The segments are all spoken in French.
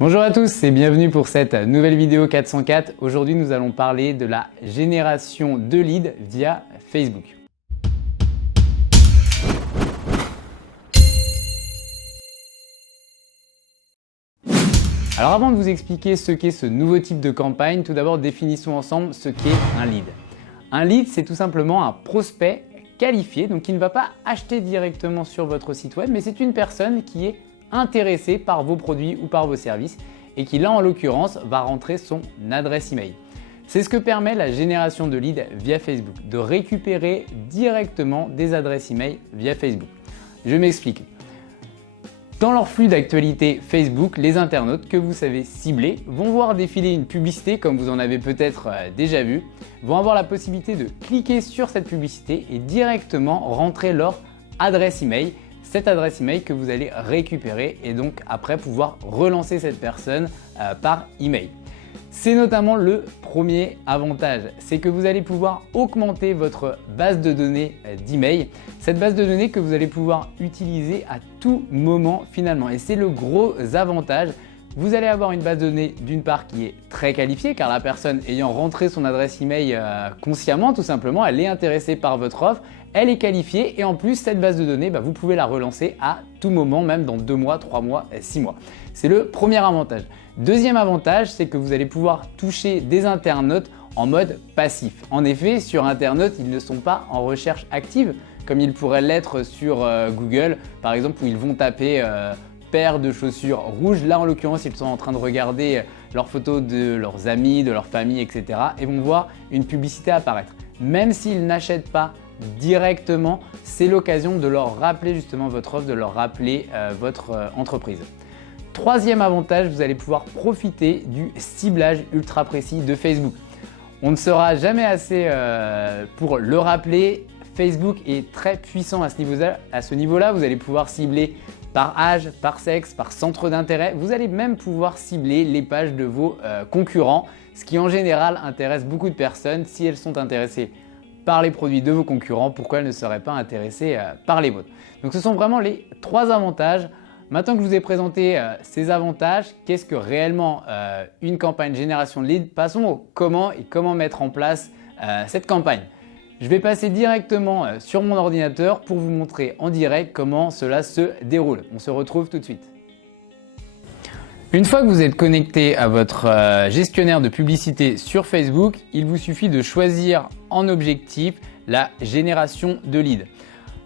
Bonjour à tous et bienvenue pour cette nouvelle vidéo 404. Aujourd'hui, nous allons parler de la génération de leads via Facebook. Alors avant de vous expliquer ce qu'est ce nouveau type de campagne, tout d'abord définissons ensemble ce qu'est un lead. Un lead, c'est tout simplement un prospect qualifié, donc qui ne va pas acheter directement sur votre site web, mais c'est une personne qui est intéressée par vos produits ou par vos services et qui là en l'occurrence va rentrer son adresse email. C'est ce que permet la génération de leads via Facebook, de récupérer directement des adresses email via Facebook. Je m'explique. Dans leur flux d'actualité Facebook, les internautes que vous savez cibler vont voir défiler une publicité comme vous en avez peut-être déjà vu, vont avoir la possibilité de cliquer sur cette publicité et directement rentrer leur adresse email, cette adresse email que vous allez récupérer et donc après pouvoir relancer cette personne par email. C'est notamment le premier avantage, c'est que vous allez pouvoir augmenter votre base de données d'email, cette base de données que vous allez pouvoir utiliser à tout moment finalement. Et c'est le gros avantage. Vous allez avoir une base de données d'une part qui est très qualifiée car la personne ayant rentré son adresse email consciemment tout simplement, elle est intéressée par votre offre, elle est qualifiée et en plus cette base de données, vous pouvez la relancer à tout moment, même dans 2 mois, 3 mois, 6 mois. C'est le premier avantage. Deuxième avantage, c'est que vous allez pouvoir toucher des internautes en mode passif. En effet, sur Internet, ils ne sont pas en recherche active comme ils pourraient l'être sur Google, par exemple où ils vont taper paire de chaussures rouges. Là, en l'occurrence, ils sont en train de regarder leurs photos de leurs amis, de leur famille, etc. et vont voir une publicité apparaître. Même s'ils n'achètent pas directement, c'est l'occasion de leur rappeler justement votre offre, de leur rappeler votre entreprise. Troisième avantage, vous allez pouvoir profiter du ciblage ultra précis de Facebook. On ne sera jamais assez pour le rappeler. Facebook est très puissant à ce niveau-là. Vous allez pouvoir cibler par âge, par sexe, par centre d'intérêt. Vous allez même pouvoir cibler les pages de vos concurrents, ce qui en général intéresse beaucoup de personnes. Si elles sont intéressées par les produits de vos concurrents, pourquoi elles ne seraient pas intéressées par les vôtres? Donc ce sont vraiment les 3 avantages. Maintenant que je vous ai présenté ces avantages, qu'est-ce que réellement une campagne génération de leads? Passons au comment et comment mettre en place cette campagne. Je vais passer directement sur mon ordinateur pour vous montrer en direct comment cela se déroule. On se retrouve tout de suite. Une fois que vous êtes connecté à votre gestionnaire de publicité sur Facebook, il vous suffit de choisir en objectif la génération de leads.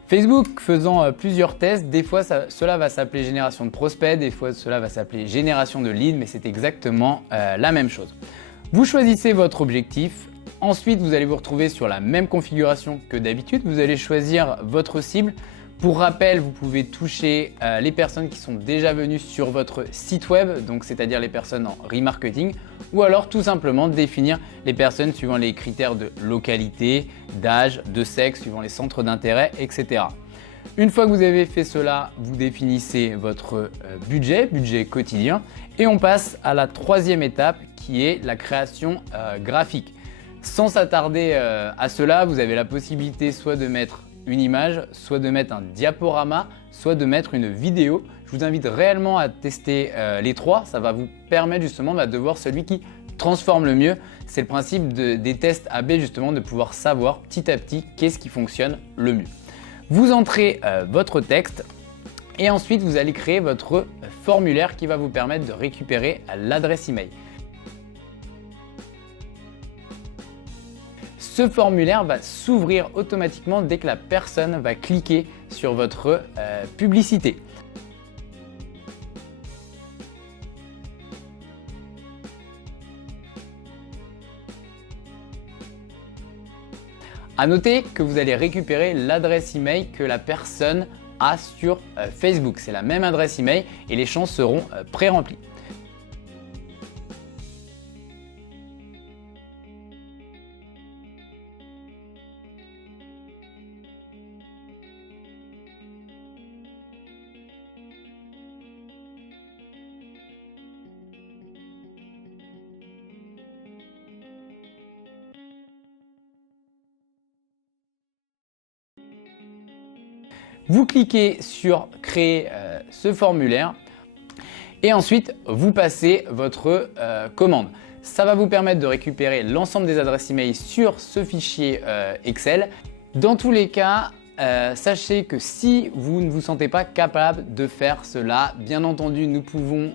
Facebook faisant plusieurs tests, des fois cela va s'appeler génération de prospects, des fois cela va s'appeler génération de leads, mais c'est exactement la même chose. Vous choisissez votre objectif, ensuite vous allez vous retrouver sur la même configuration que d'habitude, vous allez choisir votre cible. Pour rappel, vous pouvez toucher les personnes qui sont déjà venues sur votre site web, donc c'est-à-dire les personnes en remarketing, ou alors tout simplement définir les personnes suivant les critères de localité, d'âge, de sexe, suivant les centres d'intérêt, etc. Une fois que vous avez fait cela, vous définissez votre budget quotidien et on passe à la 3e étape qui est la création graphique. Sans s'attarder à cela, vous avez la possibilité soit de mettre une image, soit de mettre un diaporama, soit de mettre une vidéo. Je vous invite réellement à tester les 3. Ça va vous permettre justement de voir celui qui transforme le mieux. C'est le principe des tests AB justement, de pouvoir savoir petit à petit qu'est-ce qui fonctionne le mieux. Vous entrez votre texte et ensuite vous allez créer votre formulaire qui va vous permettre de récupérer l'adresse email. Ce formulaire va s'ouvrir automatiquement dès que la personne va cliquer sur votre publicité. À noter que vous allez récupérer l'adresse email que la personne a sur Facebook. C'est la même adresse email et les champs seront pré-remplis. Vous cliquez sur créer ce formulaire Et ensuite, vous passez votre commande. Ça va vous permettre de récupérer l'ensemble des adresses email sur ce fichier Excel. Dans tous les cas, sachez que si vous ne vous sentez pas capable de faire cela, bien entendu, nous pouvons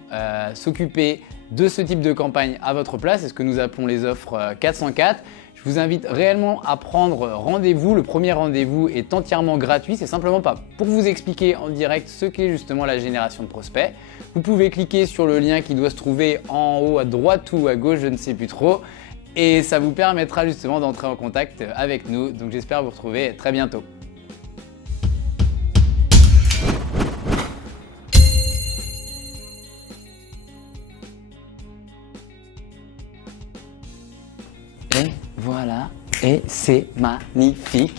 s'occuper de ce type de campagne à votre place. C'est ce que nous appelons les offres 404. Je vous invite réellement à prendre rendez-vous. Le premier rendez-vous est entièrement gratuit. C'est simplement pas pour vous expliquer en direct ce qu'est justement la génération de prospects. Vous pouvez cliquer sur le lien qui doit se trouver en haut à droite ou à gauche, je ne sais plus trop. Et ça vous permettra justement d'entrer en contact avec nous. Donc j'espère vous retrouver très bientôt. Et voilà, et c'est magnifique.